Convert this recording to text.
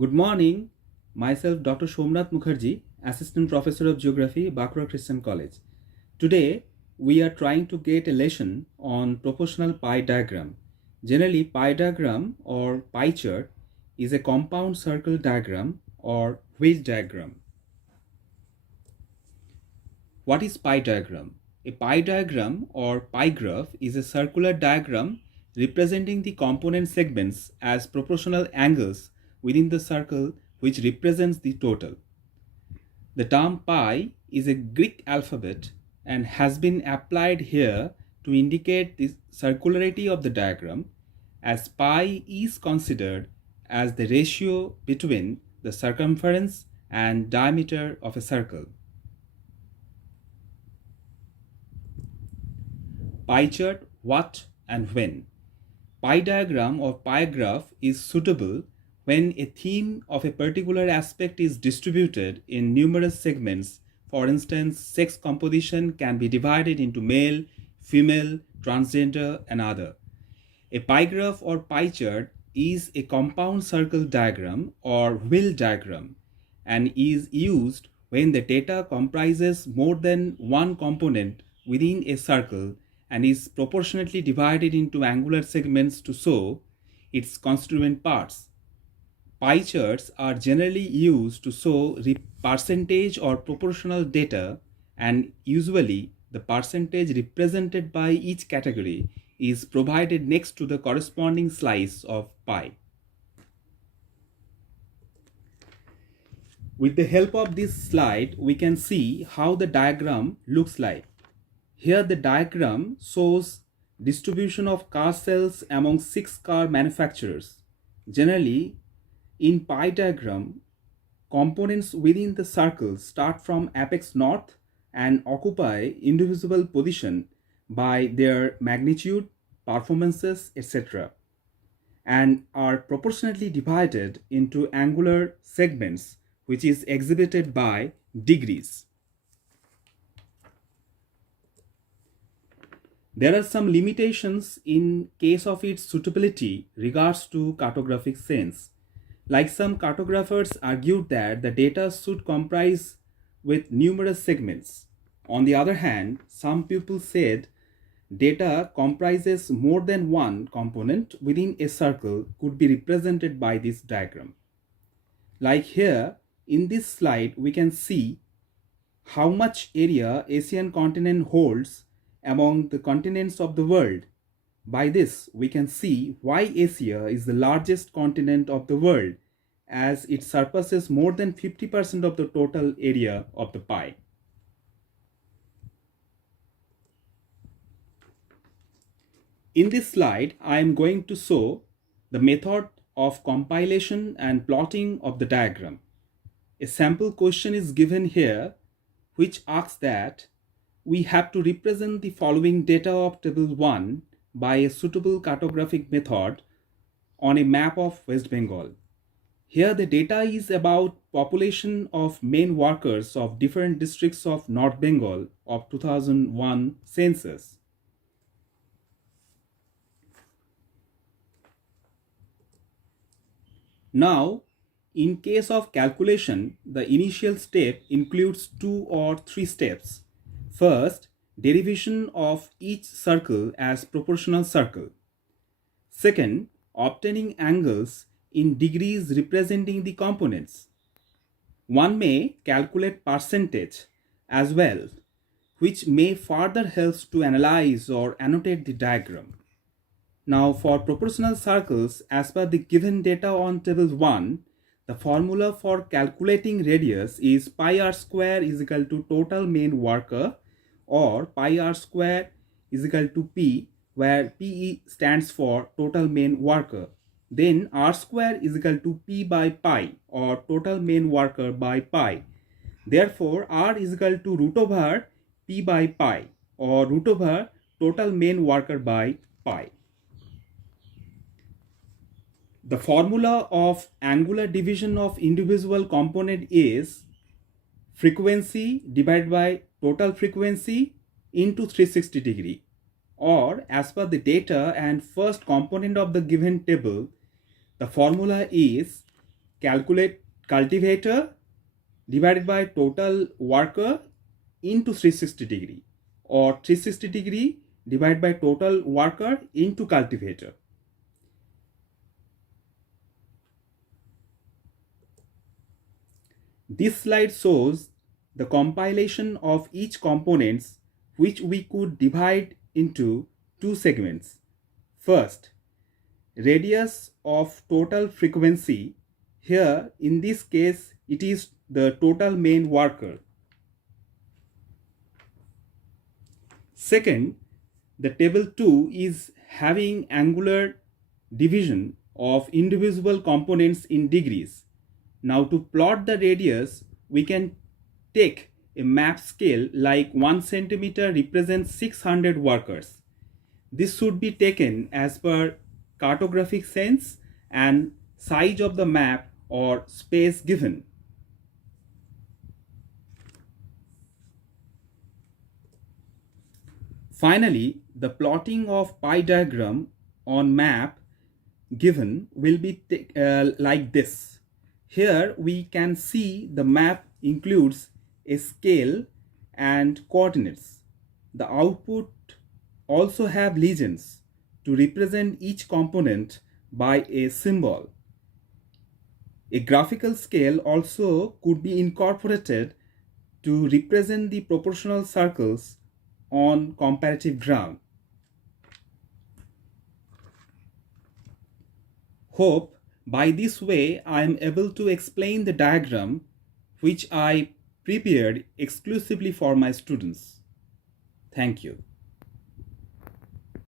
Good morning. Myself, Dr. Somnath Mukherjee, Assistant Professor of Geography, Bakura Christian College. Today, we are trying to get a lesson on proportional pie diagram. Generally, pie diagram or pie chart is a compound circle diagram or wheel diagram. What is pie diagram? A pie diagram or pie graph is a circular diagram representing the component segments as proportional angles within the circle which represents the total. The term pi is a Greek alphabet and has been applied here to indicate the circularity of the diagram, as pi is considered as the ratio between the circumference and diameter of a circle. Pie chart, what and when. Pie diagram or pie graph is suitable when a theme of a particular aspect is distributed in numerous segments. For instance, sex composition can be divided into male, female, transgender, and other. A pie graph or pie chart is a compound circle diagram or wheel diagram and is used when the data comprises more than one component within a circle and is proportionately divided into angular segments to show its constituent parts. Pie charts are generally used to show percentage or proportional data, and usually the percentage represented by each category is provided next to the corresponding slice of pie. With the help of this slide, we can see how the diagram looks like. Here the diagram shows distribution of car sales among 6 car manufacturers. Generally, in pie diagram, components within the circle start from apex north and occupy indivisible position by their magnitude, performances, etc., and are proportionately divided into angular segments, which is exhibited by degrees. There are some limitations in case of its suitability regards to cartographic sense. Like some cartographers argued that the data should comprise with numerous segments. On the other hand, some people said data comprises more than one component within a circle could be represented by this diagram. Like here, in this slide, we can see how much area Asian continent holds among the continents of the world. By this, we can see why Asia is the largest continent of the world, as it surpasses more than 50% of the total area of the pie. In this slide, I am going to show the method of compilation and plotting of the diagram. A sample question is given here which asks that we have to represent the following data of table 1 by a suitable cartographic method on a map of West Bengal. Here the data is about population of main workers of different districts of North Bengal of 2001 census. Now, in case of calculation, the initial step includes 2 or 3 steps. First, derivation of each circle as proportional circle. Second, obtaining angles in degrees representing the components. One may calculate percentage as well, which may further help to analyze or annotate the diagram. Now, for proportional circles, as per the given data on table 1, the formula for calculating radius is pi r square is equal to total main worker, or pi r square is equal to p, where p stands for total main worker. Then r square is equal to p by pi, or total main worker by pi. Therefore, r is equal to root over p by pi, or root over total main worker by pi. The formula of angular division of individual component is frequency divided by total frequency into 360 degree, or as per the data and first component of the given table, the formula is calculate cultivator divided by total worker into 360 degree, or 360 degree divided by total worker into cultivator. This slide shows the compilation of each components, which we could divide into two segments. First, radius of total frequency. Here in this case it is the total main worker. Second, the table 2 is having angular division of individual components in degrees. Now to plot the radius, we can take a map scale like 1 centimeter represents 600 workers. This should be taken as per cartographic sense and size of the map or space given. Finally, the plotting of pie diagram on map given will be like this. Here we can see the map includes a scale and coordinates. The output also have legends to represent each component by a symbol. A graphical scale also could be incorporated to represent the proportional circles on comparative ground. Hope by this way I am able to explain the diagram which I prepared exclusively for my students. Thank you.